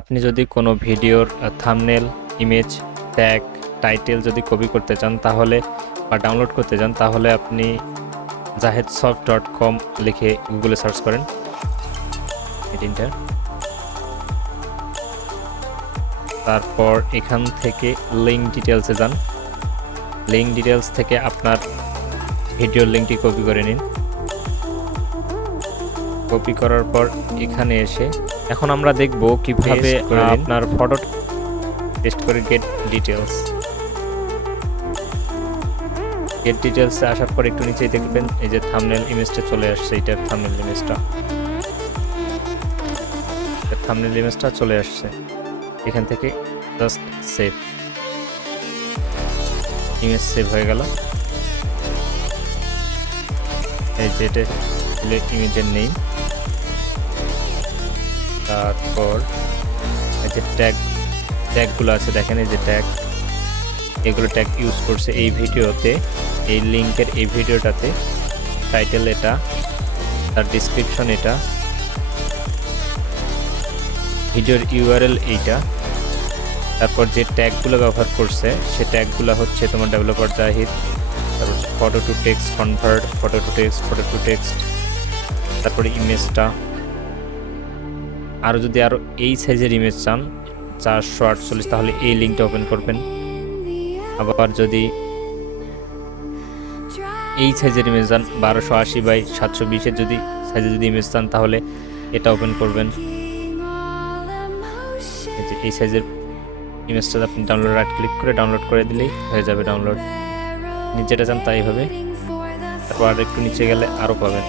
আপনি যদি কোনো ভিডিওর থাম্বনেল, ইমেজ, ট্যাগ, টাইটেল যদি কপি করতে চান তাহলে বা ডাউনলোড করতে চান তাহলে আপনি zahedsoft.com লিখে গুগলে সার্চ করেন এডিটর। তারপর এখান থেকে লিঙ্ক ডিটেলসে যান। লিঙ্ক ডিটেলস থেকে আপনার ভিডিওর লিঙ্কটি কপি করে নিন। কপি করার পর এখানে এসে এখন আমরা দেখব কিভাবে আপনার ফটো পেস্ট করে গেট ডিটেলসে আসার পর একটু নিচেই দেখবেন এই যে থাম্বনেল ইমেজটা চলে আসছে। এইটার থাম্বনেল ইমেজটা চলে আসছে। এখান থেকে জাস্ট সেভ, ইমেজ সেভ হয়ে গেল। এই যে এটা ইমেজের নেম। তারপর এই যে ট্যাগগুলো আছে দেখেন, এই যে এগুলো ট্যাগ ইউজ করছে এই ভিডিওতে, এই লিঙ্কের এই ভিডিওটাতে। টাইটেল এটা, তার ডিসক্রিপশন এটা, ভিডিওর ইউআরএল এইটা। তারপর যে ট্যাগগুলো ব্যবহার করছে সে ট্যাগগুলো হচ্ছে তোমার ডেভেলপার জাহিদ, তারপর photo to text convert, photo to text. তারপরে ইমেজটা যদি আরও এই সাইজের ইমেজ চান 448 তাহলে এই লিঙ্কটা ওপেন করবেন। আবার যদি এই সাইজের ইমেজ চান 1280x720 যদি সাইজের ইমেজ চান তাহলে এটা ওপেন করবেন। এই সাইজের ইমেজটা আপনি রাইট ক্লিক করে ডাউনলোড করে দিলেই হয়ে যাবে ডাউনলোড। যেটা চান তাই হবে। তারপর আর একটু নিচে গেলে আরও পাবেন,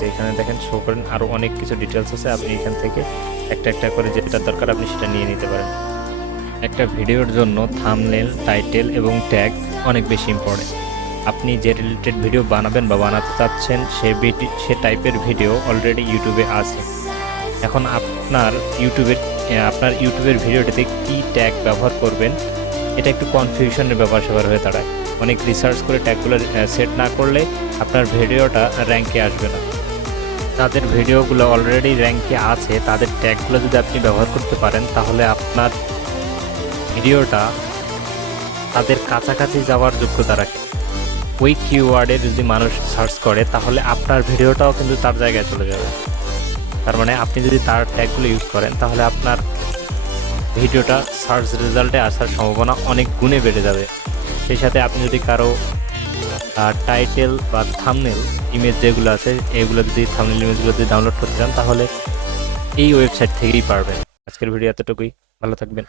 যে এখানে দেখেন শো করেন আরও অনেক কিছু ডিটেলস আছে। আপনি এখান থেকে একটা করে যেটা দরকার আপনি সেটা নিয়ে নিতে পারেন। একটা ভিডিওর জন্য থাম্বনেল, টাইটেল এবং ট্যাগ অনেক বেশি ইম্পর্টেন্ট। আপনি যে রিলেটেড ভিডিও বানাবেন বা বানাতে চাচ্ছেন সে টাইপের ভিডিও অলরেডি ইউটিউবে আছে। এখন আপনার ইউটিউবের ভিডিওটিতে কী ট্যাগ ব্যবহার করবেন এটা একটু কনফিউশনের ব্যাপার হয়ে দাঁড়ায়। অনেক রিসার্চ করে ট্যাগগুলো সেট না করলে আপনার ভিডিওটা র্যাঙ্কে আসবে না। তাদের ভিডিওগুলো অলরেডি র্যাঙ্কে আছে, তাদের ট্যাগগুলো যদি আপনি ব্যবহার করতে পারেন তাহলে আপনার ভিডিওটা তাদের কাছাকাছি যাওয়ার যোগ্যতা রাখে। ওই কিওয়ার্ডে যদি মানুষ সার্চ করে তাহলে আপনার ভিডিওটাও কিন্তু তার জায়গায় চলে যাবে। তার মানে আপনি যদি তার ট্যাগগুলো ইউজ করেন তাহলে আপনার ভিডিওটা সার্চ রেজাল্টে আসার সম্ভাবনা অনেক গুণে বেড়ে যাবে। সেই সাথে আপনি যদি কারো টাইটেল বা থাম্বনেল ইমেজ যেগুলো আছে এগুলো যদি থাম্বনেল ইমেজগুলো যদি ডাউনলোড করতে চান তাহলে এই ওয়েবসাইট থেকেই পারবেন। আজকের ভিডিও এতটুকুই, ভালো থাকবেন।